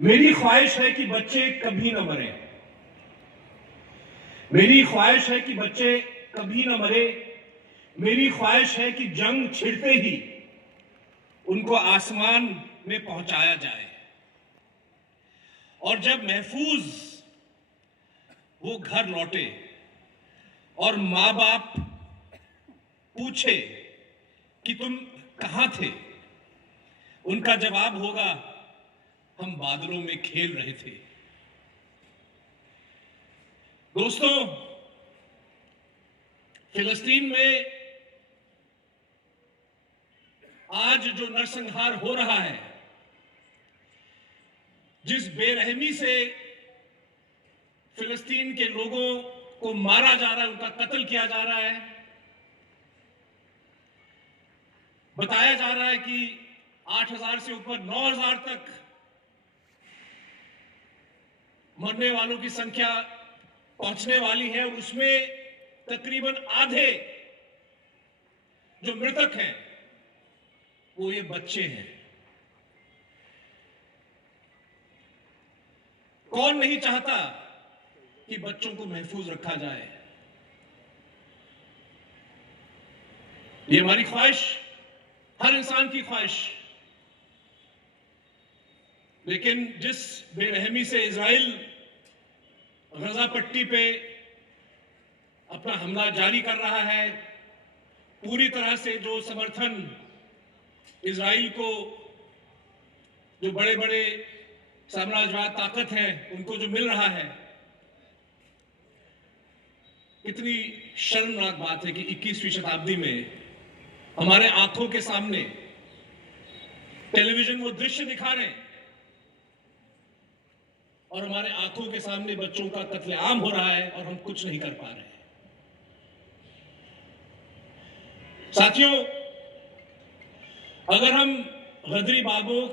मेरी ख्वाहिश है कि बच्चे कभी न मरे। मेरी ख्वाहिश है कि बच्चे कभी न मरे। मेरी ख्वाहिश है कि जंग छिड़ते ही उनको आसमान में पहुंचाया जाए और जब महफूज वो घर लौटे और मां बाप पूछे कि तुम कहां थे, उनका जवाब होगा, हम बादलों में खेल रहे थे। दोस्तों, फिलिस्तीन में आज जो नरसंहार हो रहा है, जिस बेरहमी से फिलिस्तीन के लोगों को मारा जा रहा है, उनका कत्ल किया जा रहा है, बताया जा रहा है कि 8,000 से ऊपर 9,000 तक मरने वालों की संख्या पहुंचने वाली है और उसमें तकरीबन आधे जो मृतक हैं वो ये बच्चे हैं। कौन नहीं चाहता कि बच्चों को महफूज रखा जाए? ये हमारी ख्वाहिश, हर इंसान की ख्वाहिश। लेकिन जिस बेरहमी से इजराइल गजा पट्टी पे अपना हमला जारी कर रहा है, पूरी तरह से जो समर्थन इजराइल को जो बड़े बड़े साम्राज्यवाद ताकत है उनको जो मिल रहा है, कितनी शर्मनाक बात है कि 21वीं शताब्दी में हमारे आंखों के सामने टेलीविजन वो दृश्य दिखा रहे हैं और हमारे आंखों के सामने बच्चों का कत्लेआम हो रहा है और हम कुछ नहीं कर पा रहे हैं। साथियों, अगर हम गदरी बाबों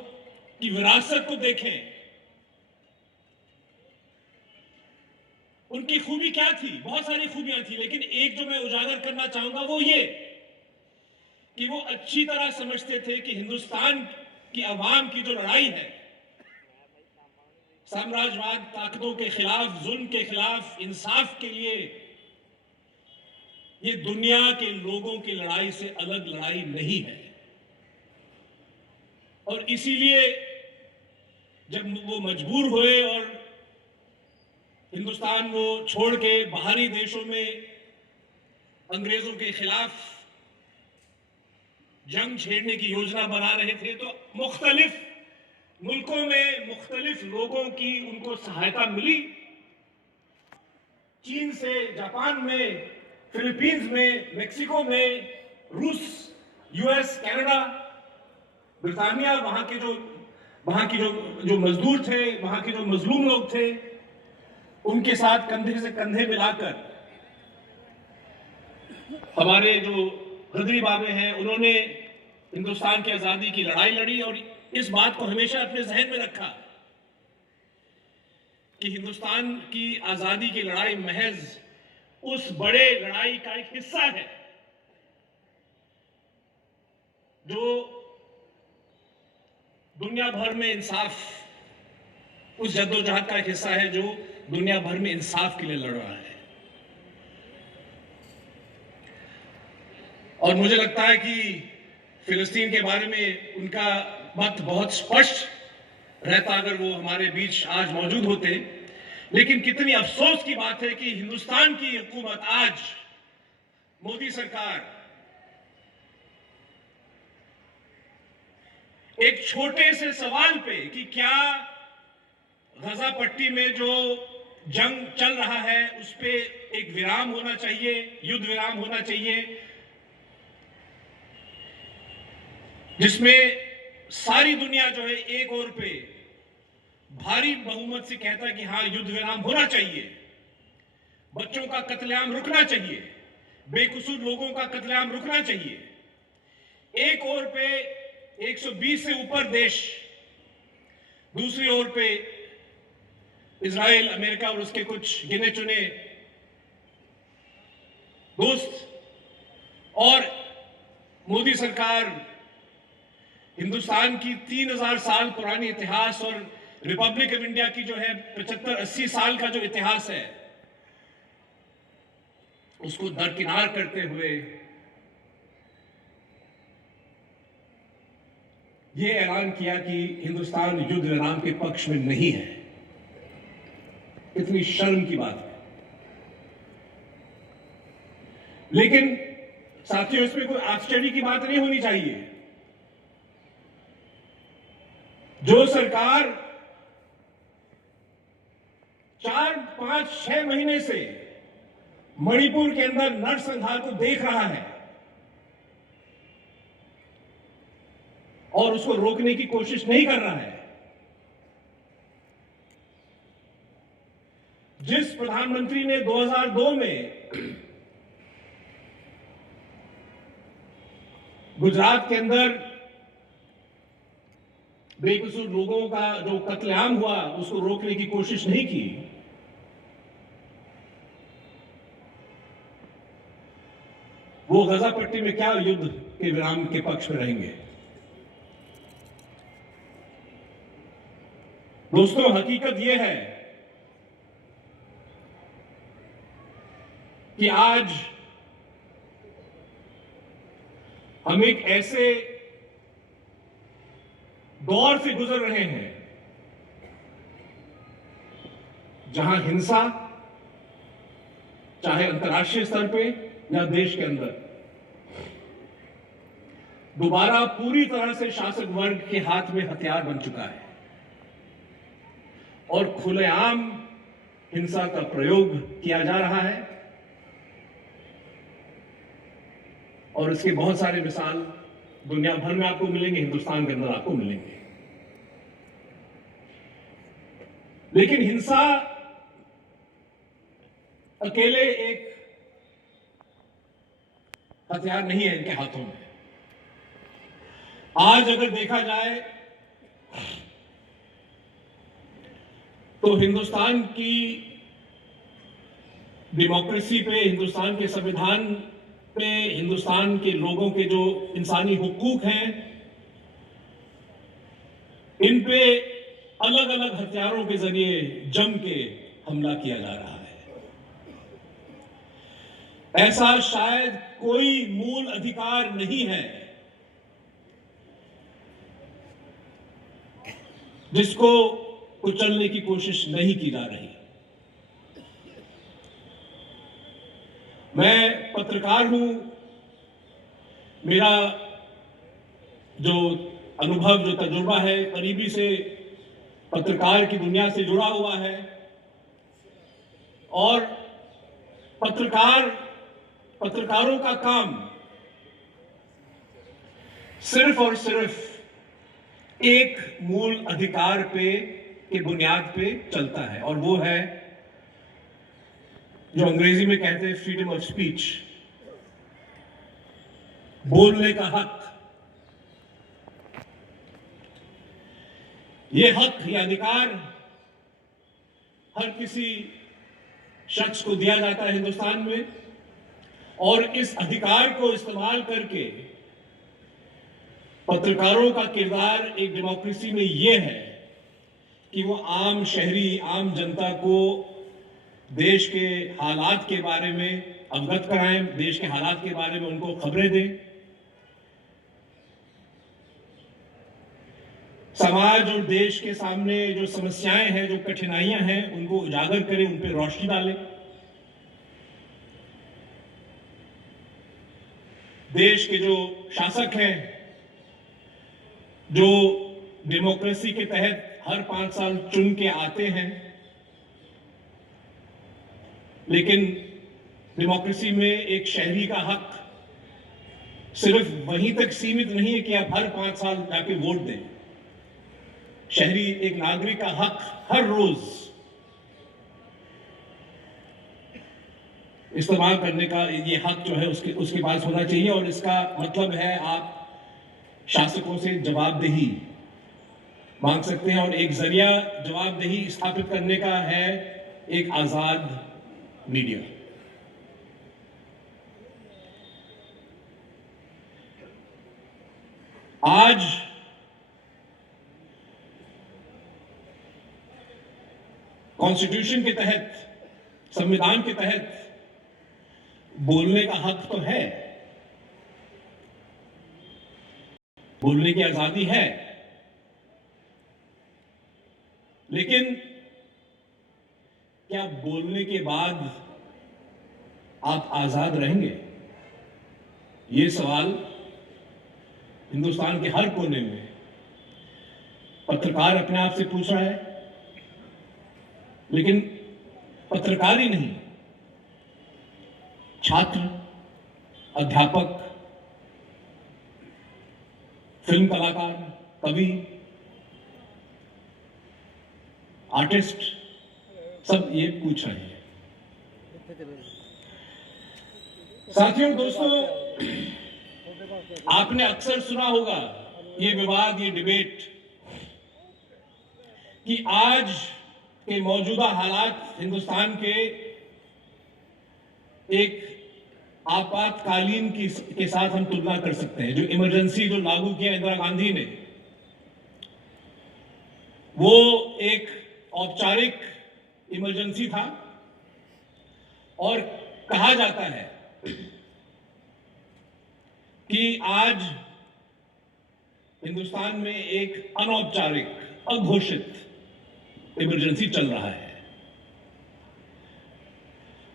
की विरासत को देखें, उनकी खूबी क्या थी? बहुत सारी खूबियां थी, लेकिन एक जो मैं उजागर करना चाहूंगा वो ये कि वो अच्छी तरह समझते थे कि हिंदुस्तान की आवाम की जो लड़ाई है साम्राज्यवाद ताकतों के खिलाफ, जुल्म के खिलाफ, इंसाफ के लिए, ये दुनिया के लोगों की लड़ाई से अलग लड़ाई नहीं है। और इसीलिए जब वो मजबूर हुए और हिंदुस्तान को छोड़ के बाहरी देशों में अंग्रेजों के खिलाफ जंग छेड़ने की योजना बना रहे थे, तो मुख्तलिफ मुल्कों में मुख्तलिफ लोगों की उनको सहायता मिली। चीन से, जापान में, फिलीपींस में, मेक्सिको में, रूस, यूएस, कनाडा, ब्रिटानिया, वहां की जो मजदूर थे, वहां के जो मजलूम लोग थे, उनके साथ कंधे से कंधे मिलाकर हमारे जो गदरी बाबे हैं उन्होंने हिंदुस्तान की आजादी की लड़ाई लड़ी और इस बात को हमेशा अपने जहन में रखा कि हिंदुस्तान की आजादी की लड़ाई महज उस बड़े लड़ाई का एक हिस्सा है जो दुनिया भर में इंसाफ, उस जद्दोजहद का एक हिस्सा है जो दुनिया भर में इंसाफ के लिए लड़ रहा है। और मुझे लगता है कि फिलिस्तीन के बारे में उनका मत बहुत स्पष्ट रहता अगर वो हमारे बीच आज मौजूद होते। लेकिन कितनी अफसोस की बात है कि हिंदुस्तान की हुकूमत आज, मोदी सरकार, एक छोटे से सवाल पे कि क्या गजा पट्टी में जो जंग चल रहा है उस पे एक विराम होना चाहिए, युद्ध विराम होना चाहिए, जिसमें सारी दुनिया जो है एक ओर पे भारी बहुमत से कहता है कि हाँ युद्ध विराम होना चाहिए, बच्चों का कत्लेआम रुकना चाहिए, बेकसूर लोगों का कत्लेआम रुकना चाहिए। एक ओर पे 120 से ऊपर देश, दूसरी ओर पे इजराइल, अमेरिका और उसके कुछ गिने चुने दोस्त, और मोदी सरकार हिंदुस्तान की 3,000 साल पुरानी इतिहास और रिपब्लिक ऑफ इंडिया की जो है 75-80 साल का जो इतिहास है उसको दरकिनार करते हुए यह ऐलान किया कि हिंदुस्तान युद्ध विराम के पक्ष में नहीं है। इतनी शर्म की बात है। लेकिन साथियों, इसमें कोई आश्चर्य की बात नहीं होनी चाहिए। जो सरकार 4, 5, 6 महीने से मणिपुर के अंदर नरसंहार को देख रहा है और उसको रोकने की कोशिश नहीं कर रहा है, जिस प्रधानमंत्री ने 2002 में गुजरात के अंदर बेकसूर लोगों का जो कत्लेआम हुआ उसको रोकने की कोशिश नहीं की, वो गजा पट्टी में क्या युद्ध के विराम के पक्ष में रहेंगे? दोस्तों, हकीकत यह है कि आज हम एक ऐसे दौर से गुजर रहे हैं जहां हिंसा, चाहे अंतर्राष्ट्रीय स्तर पे या देश के अंदर, दोबारा पूरी तरह से शासक वर्ग के हाथ में हथियार बन चुका है और खुलेआम हिंसा का प्रयोग किया जा रहा है। और इसके बहुत सारे मिसाल दुनिया भर में आपको मिलेंगे, हिंदुस्तान के अंदर आपको मिलेंगे। लेकिन हिंसा अकेले एक हथियार नहीं है इनके हाथों में। आज अगर देखा जाए तो हिंदुस्तान की डेमोक्रेसी पे, हिंदुस्तान के संविधान पे, हिंदुस्तान के लोगों के जो इंसानी हुकूक हैं, इन पे अलग अलग हथियारों के जरिए जम के हमला किया जा रहा है। ऐसा शायद कोई मूल अधिकार नहीं है जिसको कुचलने की कोशिश नहीं की जा रही। मैं पत्रकार हूं, मेरा जो अनुभव, जो तजुर्बा है, करीबी से पत्रकार की दुनिया से जुड़ा हुआ है और पत्रकारों का काम सिर्फ और सिर्फ एक मूल अधिकार पे की बुनियाद पे चलता है और वो है जो अंग्रेजी में कहते हैं फ्रीडम ऑफ स्पीच, बोलने का हक। ये हक, ये अधिकार हर किसी शख्स को दिया जाता है हिंदुस्तान में और इस अधिकार को इस्तेमाल करके पत्रकारों का किरदार एक डेमोक्रेसी में यह है कि वो आम शहरी, आम जनता को देश के हालात के बारे में अवगत कराएं, देश के हालात के बारे में उनको खबरें दें, समाज और देश के सामने जो समस्याएं हैं, जो कठिनाइयां हैं, उनको उजागर करें, उन पर रोशनी डालें। देश के जो शासक हैं, जो डेमोक्रेसी के तहत हर 5 साल चुन के आते हैं, लेकिन डेमोक्रेसी में एक शहरी का हक सिर्फ वहीं तक सीमित नहीं है कि आप हर 5 साल जाके वोट दें। शहरी, एक नागरिक का हक हर रोज इस्तेमाल करने का ये हक जो है उसके पास होना चाहिए और इसका मतलब है आप शासकों से जवाबदेही मांग सकते हैं और एक जरिया जवाबदेही स्थापित करने का है एक आजाद मीडिया। आज कॉन्स्टिट्यूशन के तहत, संविधान के तहत बोलने का हक तो है, बोलने की आजादी है, लेकिन क्या बोलने के बाद आप आजाद रहेंगे? ये सवाल हिंदुस्तान के हर कोने में पत्रकार अपने आप से पूछ रहा है। लेकिन पत्रकार ही नहीं, छात्र, अध्यापक, फिल्म कलाकार, कवि, आर्टिस्ट, सब ये पूछ रहे हैं। साथियों, दोस्तों, आपने अक्सर सुना होगा ये विवाद, ये डिबेट, कि आज के मौजूदा हालात हिंदुस्तान के एक आपातकालीन के साथ हम तुलना कर सकते हैं। जो इमरजेंसी जो लागू किया इंदिरा गांधी ने, वो एक औपचारिक इमरजेंसी था, और कहा जाता है कि आज हिंदुस्तान में एक अनौपचारिक, अघोषित इमरजेंसी चल रहा है।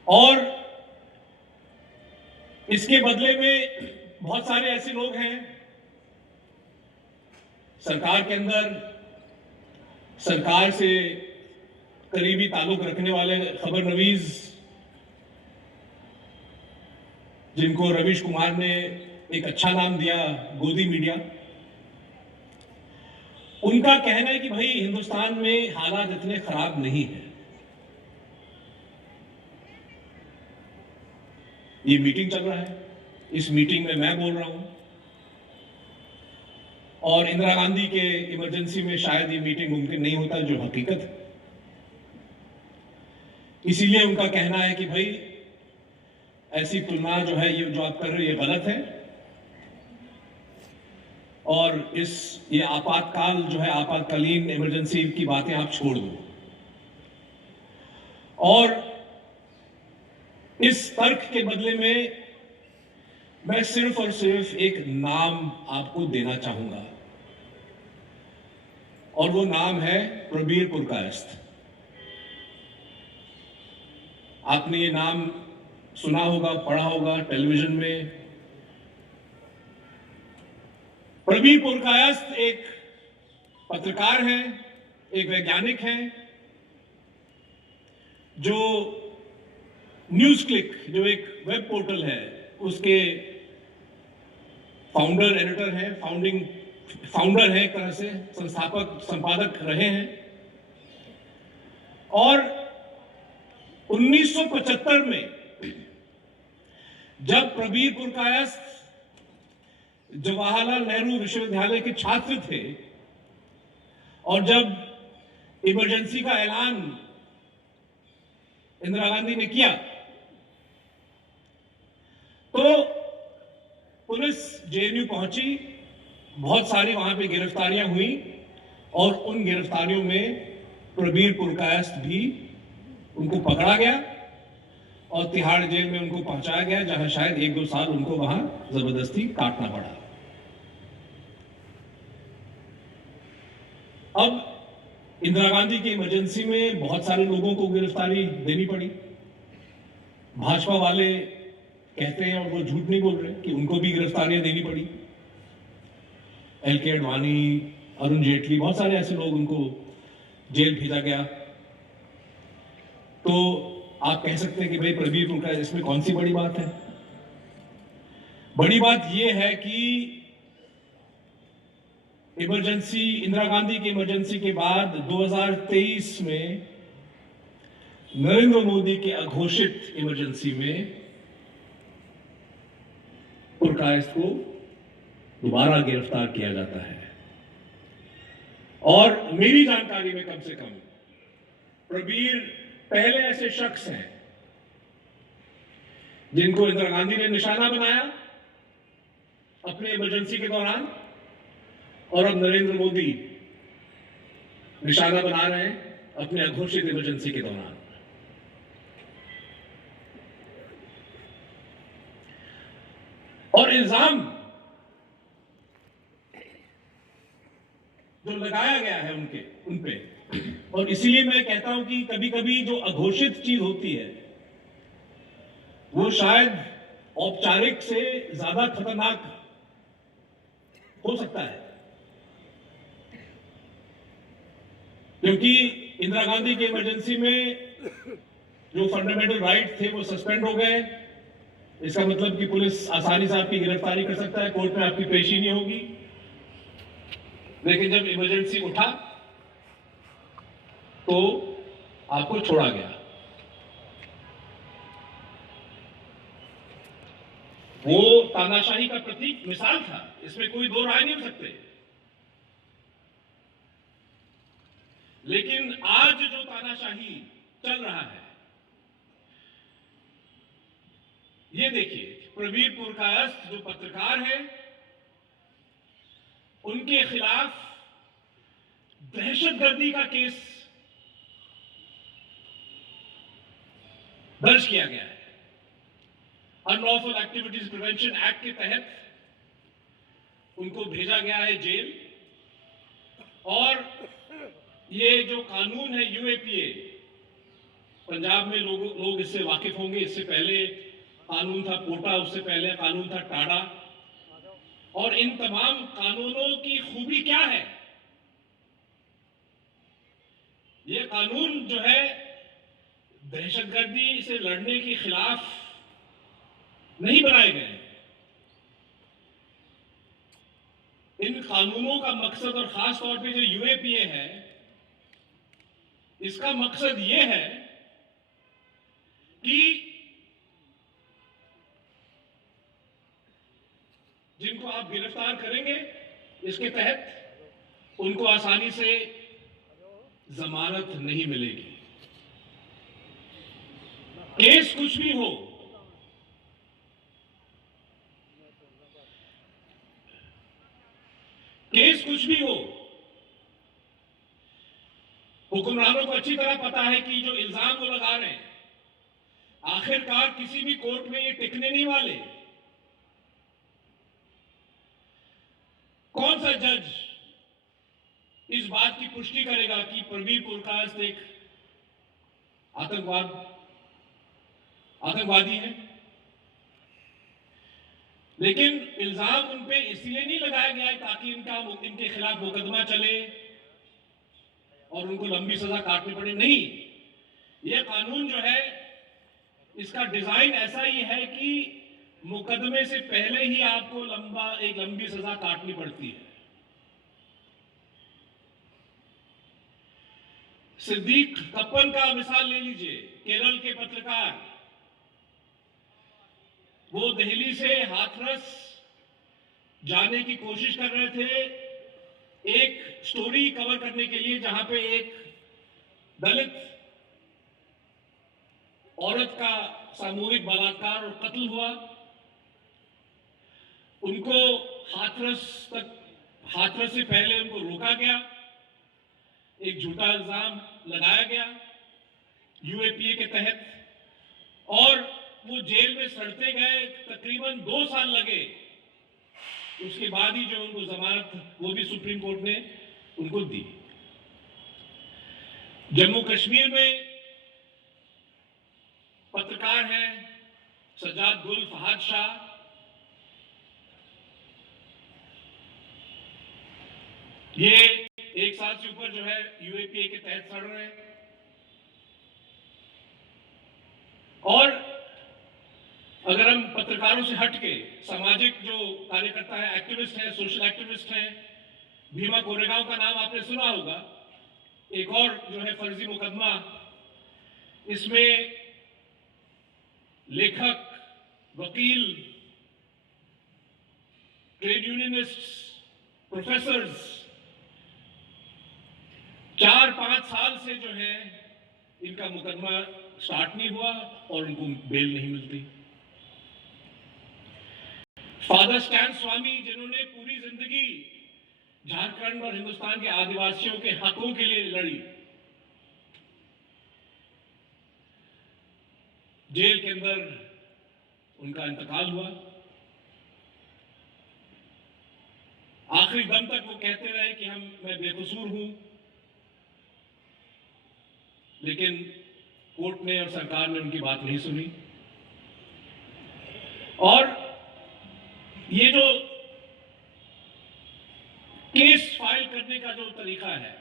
और इसके बदले में बहुत सारे ऐसे लोग हैं सरकार के अंदर, सरकार से करीबी ताल्लुक रखने वाले खबरनवीज, जिनको रवीश कुमार ने एक अच्छा नाम दिया, गोदी मीडिया, उनका कहना है कि भाई हिंदुस्तान में हालात इतने खराब नहीं है। ये मीटिंग चल रहा है, इस मीटिंग में मैं बोल रहा हूं, और इंदिरा गांधी के इमरजेंसी में शायद ये मीटिंग मुमकिन नहीं होता, जो हकीकत है। इसीलिए उनका कहना है कि भाई ऐसी तुलना जो है, ये जो आप कर रहे हैं, ये गलत है, और ये आपातकाल जो है, आपातकालीन इमरजेंसी की बातें आप छोड़ दो। और इस तर्क के बदले में मैं सिर्फ और सिर्फ एक नाम आपको देना चाहूंगा, और वो नाम है प्रबीर पुरकायस्थ। आपने ये नाम सुना होगा, पढ़ा होगा टेलीविजन में। प्रबीर पुरकायस्थ एक पत्रकार हैं, एक वैज्ञानिक हैं, जो न्यूज क्लिक, जो एक वेब पोर्टल है, उसके फाउंडर, एडिटर हैं, फाउंडर है, एक तरह से संस्थापक, संपादक रहे हैं। और 1975 में जब प्रबीर पुरकायस्थ जवाहरलाल नेहरू विश्वविद्यालय के छात्र थे, और जब इमरजेंसी का ऐलान इंदिरा गांधी ने किया, तो पुलिस जेएनयू पहुंची, बहुत सारी वहां पे गिरफ्तारियां हुई, और उन गिरफ्तारियों में प्रबीर पुरकायस्थ भी, उनको पकड़ा गया और तिहाड़ जेल में उनको पहुंचाया गया, जहां शायद 1-2 साल उनको वहां जबरदस्ती काटना पड़ा। अब इंदिरा गांधी की इमरजेंसी में बहुत सारे लोगों को गिरफ्तारी देनी पड़ी। भाजपा वाले कहते हैं, और वो झूठ नहीं बोल रहे, कि उनको भी गिरफ्तारियां देनी पड़ी। एल.के. अडवाणी, अरुण जेटली, बहुत सारे ऐसे लोग, उनको जेल भेजा गया। तो आप कह सकते हैं कि भाई प्रबीर पुरकायस्थ, इसमें कौन सी बड़ी बात है? बड़ी बात यह है कि इमरजेंसी, इंदिरा गांधी की इमरजेंसी के बाद 2023 में नरेंद्र मोदी के अघोषित इमरजेंसी में पुरकायस्थ को दोबारा गिरफ्तार किया जाता है। और मेरी जानकारी में कम से कम प्रबीर पहले ऐसे शख्स हैं जिनको इंदिरा गांधी ने निशाना बनाया अपने इमरजेंसी के दौरान, और अब नरेंद्र मोदी निशाना बना रहे हैं। अपने अघोषित इमरजेंसी के दौरान। और इल्जाम जो लगाया गया है उन पे, और इसीलिए मैं कहता हूं कि कभी कभी जो अघोषित चीज होती है वो शायद औपचारिक से ज्यादा खतरनाक हो सकता है, क्योंकि इंदिरा गांधी की इमरजेंसी में जो फंडामेंटल राइट थे वो सस्पेंड हो गए। इसका मतलब कि पुलिस आसानी से आपकी गिरफ्तारी कर सकता है, कोर्ट में आपकी पेशी नहीं होगी। लेकिन जब इमरजेंसी उठा तो आपको छोड़ा गया। वो तानाशाही का प्रतीक मिसाल था, इसमें कोई दो राय नहीं हो सकते। लेकिन आज जो तानाशाही चल रहा है, ये देखिए, प्रवीर पुरकायस्थ जो पत्रकार है उनके खिलाफ दहशतगर्दी का केस दर्ज किया गया है। अनलॉफुल एक्टिविटीज प्रिवेंशन एक्ट के तहत उनको भेजा गया है जेल। और ये जो कानून है यूएपीए, पंजाब में लोग इससे वाकिफ होंगे। इससे पहले कानून था पोटा, उससे पहले कानून था टाडा। और इन तमाम कानूनों की खूबी क्या है? ये कानून जो है दहशतगर्दी से लड़ने के खिलाफ नहीं बनाए गए। इन कानूनों का मकसद, और खास तौर पे जो यूएपीए है, इसका मकसद ये है कि जिनको आप गिरफ्तार करेंगे इसके तहत, उनको आसानी से जमानत नहीं मिलेगी। केस कुछ भी हो, केस कुछ भी हो, हुक्मरानों को अच्छी तरह पता है कि जो इल्जाम वो लगा रहे हैं आखिरकार किसी भी कोर्ट में ये टिकने नहीं वाले। कौन सा जज इस बात की पुष्टि करेगा कि प्रवीर पुरकायस्थ एक आतंकवादी है? लेकिन इल्जाम उन पे इसलिए नहीं लगाया गया है ताकि इनके खिलाफ मुकदमा चले और उनको लंबी सजा काटनी पड़े। नहीं, यह कानून जो है इसका डिजाइन ऐसा ही है कि मुकदमे से पहले ही आपको एक लंबी सजा काटनी पड़ती है। सिद्दीक कप्पन का मिसाल ले लीजिए, केरल के पत्रकार। वो दिल्ली से हाथरस जाने की कोशिश कर रहे थे एक स्टोरी कवर करने के लिए जहां पे एक दलित औरत का सामूहिक बलात्कार और कत्ल हुआ। उनको हाथरस से पहले उनको रोका गया, एक झूठा इल्जाम लगाया गया यूएपीए के तहत, और वो जेल में सड़ते गए। तकरीबन 2 साल लगे, उसके बाद ही जो उनको जमानत, वो भी सुप्रीम कोर्ट ने उनको दी। जम्मू कश्मीर में पत्रकार हैं सज्जाद गुल, फहाद शाह। ये 1 साल से ऊपर जो है यूएपीए के तहत सड़ रहे हैं। और अगर हम पत्रकारों से हटके सामाजिक जो कार्यकर्ता है, एक्टिविस्ट है, सोशल एक्टिविस्ट है, भीमा कोरेगांव का नाम आपने सुना होगा। एक और जो है फर्जी मुकदमा, इसमें लेखक, वकील, ट्रेड यूनियनिस्ट, प्रोफेसर्स 4-5 साल से जो है इनका मुकदमा स्टार्ट नहीं हुआ और उनको बेल नहीं मिलती। फादर स्टैन स्वामी, जिन्होंने पूरी जिंदगी झारखंड और हिंदुस्तान के आदिवासियों के हकों के लिए लड़ी, जेल के अंदर उनका इंतकाल हुआ। आखिरी दम तक वो कहते रहे कि मैं बेकसूर हूं, लेकिन कोर्ट ने और सरकार ने उनकी बात नहीं सुनी। और ये जो केस फाइल करने का जो तरीका है,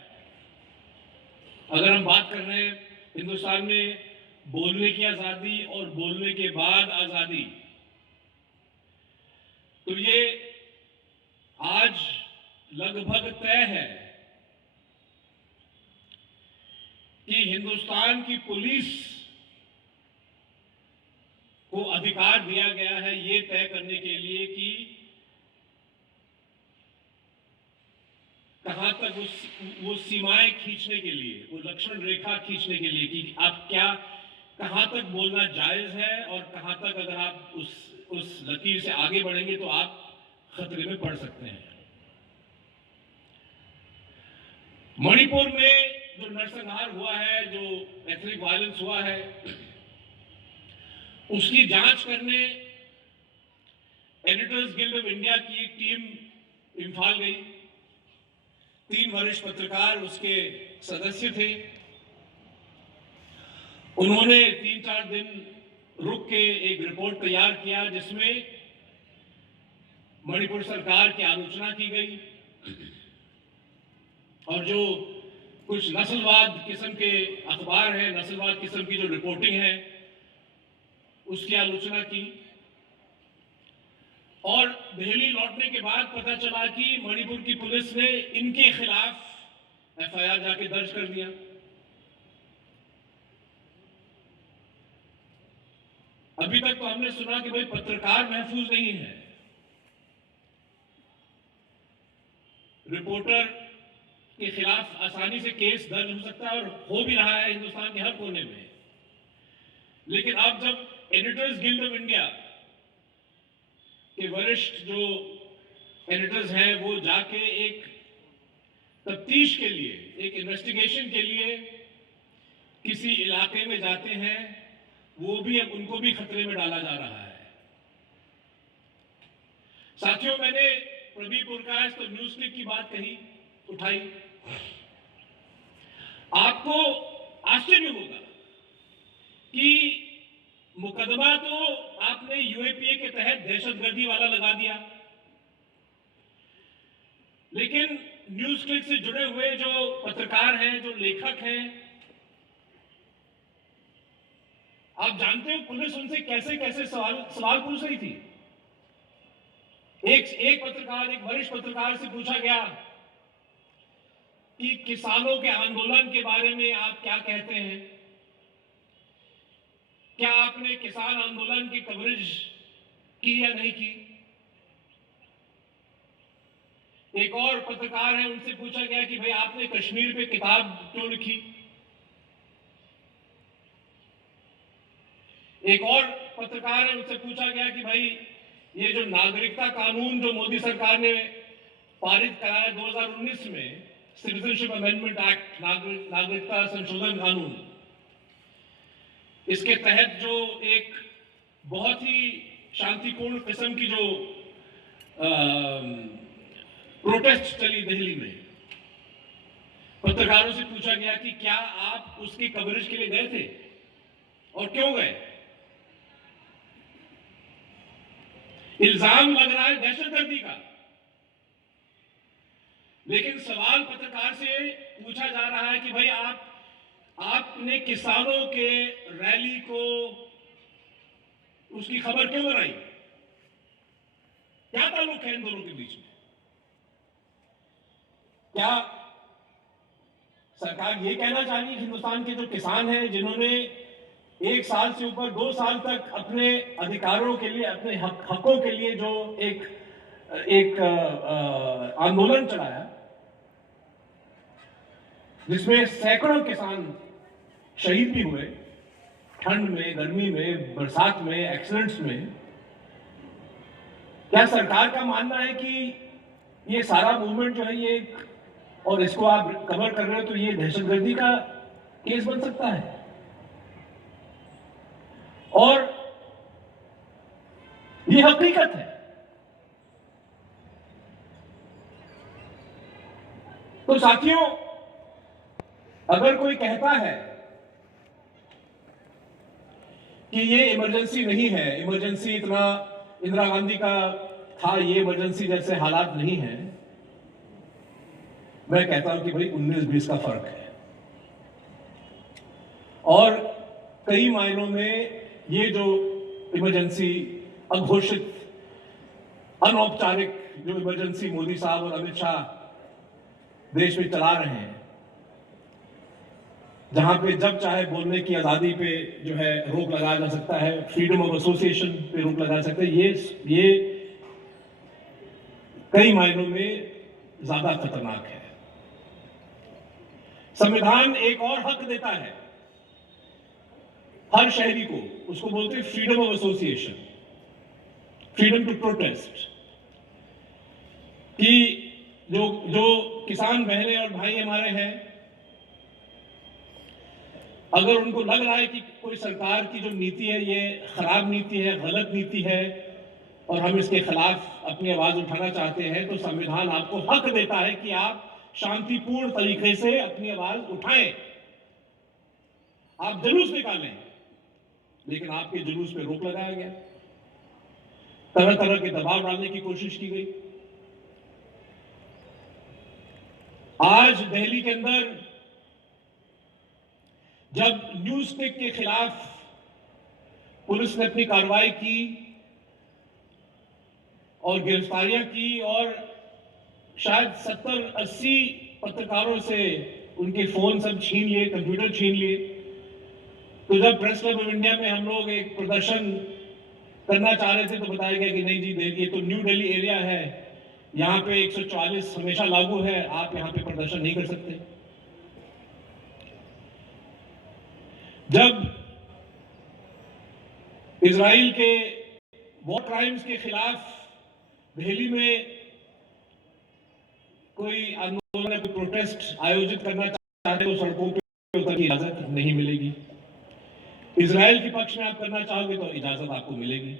अगर हम बात कर रहे हैं हिंदुस्तान में बोलने की आजादी और बोलने के बाद आजादी, तो ये आज लगभग तय है कि हिंदुस्तान की पुलिस को अधिकार दिया गया है ये तय करने के लिए कि कहां तक वो सीमाएं खींचने के लिए, वो लक्ष्मण रेखा खींचने के लिए कि आप कहां तक बोलना जायज है और कहां तक अगर आप उस लकीर से आगे बढ़ेंगे तो आप खतरे में पड़ सकते हैं। मणिपुर में जो नरसंहार हुआ है, जो एथनिक वायलेंस हुआ है, उसकी जांच करने एडिटर्स गिल्ड ऑफ इंडिया की एक टीम इम्फाल गई। 3 वरिष्ठ पत्रकार उसके सदस्य थे। उन्होंने 3-4 दिन रुक के एक रिपोर्ट तैयार किया जिसमें मणिपुर सरकार की आलोचना की गई और जो कुछ नस्लवाद किस्म के अखबार हैं, नस्लवाद किस्म की जो रिपोर्टिंग है, उसकी आलोचना की। और दिल्ली लौटने के बाद पता चला कि मणिपुर की पुलिस ने इनके खिलाफ एफआईआर जाके दर्ज कर दिया। अभी तक तो हमने सुना कि भाई पत्रकार महफूज नहीं है, रिपोर्टर के खिलाफ आसानी से केस दर्ज हो सकता है और हो भी रहा है हिंदुस्तान के हर कोने में। लेकिन अब जब एडिटर्स गिल्ड ऑफ इंडिया के वरिष्ठ जो एडिटर्स हैं वो जाके एक तफ्तीश के लिए, एक इन्वेस्टिगेशन के लिए किसी इलाके में जाते हैं, वो भी अब उनको भी खतरे में डाला जा रहा है। साथियों, मैंने प्रदीप पुरकायस्थ तो न्यूज क्लिक की बात उठाई। आपको आश्चर्य होगा कि मुकदमा तो आपने यूएपीए के तहत दहशतगर्दी वाला लगा दिया, लेकिन न्यूज क्लिक से जुड़े हुए जो पत्रकार हैं, जो लेखक हैं, आप जानते हो पुलिस उनसे कैसे कैसे सवाल पूछ रही थी। एक पत्रकार, एक वरिष्ठ पत्रकार से पूछा गया कि किसानों के आंदोलन के बारे में आप क्या कहते हैं, क्या आपने किसान आंदोलन की कवरेज की या नहीं की। एक और पत्रकार है, उनसे पूछा गया कि भाई आपने कश्मीर पे किताब क्यों लिखी। एक और पत्रकार है, उनसे पूछा गया कि भाई ये जो नागरिकता कानून जो मोदी सरकार ने पारित कराया 2019 में, सिटीजनशिप अमेंडमेंट एक्ट, नागरिकता संशोधन कानून, इसके तहत जो एक बहुत ही शांतिपूर्ण किस्म की जो प्रोटेस्ट चली दिल्ली में, पत्रकारों से पूछा गया कि क्या आप उसकी कवरेज के लिए गए थे और क्यों गए। इल्जाम लग रहा है दहशतगर्दी का, लेकिन सवाल पत्रकार से पूछा जा रहा है कि भाई आपने किसानों के रैली को उसकी खबर क्यों बनाई, क्या ताल्लुक है इन दोनों के बीच में। क्या सरकार ये कहना चाह रही है हिंदुस्तान के जो किसान हैं, जिन्होंने 1 साल से ऊपर 2 साल तक अपने अधिकारों के लिए, अपने हकों के लिए जो एक आंदोलन चलाया, जिसमें सैकड़ों किसान शहीद भी हुए, ठंड में, गर्मी में, बरसात में, एक्सीडेंट्स में, क्या सरकार का मानना है कि ये सारा मूवमेंट जो है ये और इसको आप कवर कर रहे हो तो ये दहशतगर्दी का केस बन सकता है। और ये हकीकत है। तो साथियों, अगर कोई कहता है कि ये इमरजेंसी नहीं है, इमरजेंसी इतना इंदिरा गांधी का था, ये इमरजेंसी जैसे हालात नहीं है, मैं कहता हूं कि भाई 19-20 का फर्क है। और कई मायनों में ये जो इमरजेंसी अघोषित, अनौपचारिक जो इमरजेंसी मोदी साहब और अमित शाह देश में चला रहे हैं, जहां पे जब चाहे बोलने की आजादी पे जो है रोक लगाया जा सकता है, फ्रीडम ऑफ एसोसिएशन पे रोक लगा सकते हैं, ये कई मायनों में ज्यादा खतरनाक है। संविधान एक और हक देता है हर शहरी को, उसको बोलते हैं freedom of association, freedom to protest, कि जो किसान बहनें और भाई हमारे हैं, अगर उनको लग रहा है कि कोई सरकार की जो नीति है ये खराब नीति है, गलत नीति है, और हम इसके खिलाफ अपनी आवाज उठाना चाहते हैं, तो संविधान आपको हक देता है कि आप शांतिपूर्ण तरीके से अपनी आवाज उठाएं, आप जुलूस निकालें। लेकिन आपके जुलूस पे रोक लगाया गया, तरह तरह के दबाव डालने की कोशिश की गई। आज दिल्ली के अंदर जब न्यूज स्टिक के खिलाफ पुलिस ने अपनी कार्रवाई की और गिरफ्तारियां की और शायद 70-80 पत्रकारों से उनके फोन सब छीन लिए, कंप्यूटर छीन लिए, तो जब प्रेस क्लब ऑफ इंडिया में हम लोग एक प्रदर्शन करना चाह रहे थे तो बताया गया कि नहीं जी, ये तो न्यू दिल्ली एरिया है, यहां पे 144 हमेशा लागू है, आप यहां पे प्रदर्शन नहीं कर सकते। जब इजराइल के वॉर क्राइम्स के खिलाफ दिल्ली में कोई आंदोलन, कोई प्रोटेस्ट आयोजित करना चाहते हो, सड़कों पे उतर की इजाजत नहीं मिलेगी। इजराइल के पक्ष में आप करना चाहोगे तो इजाजत आपको मिलेगी।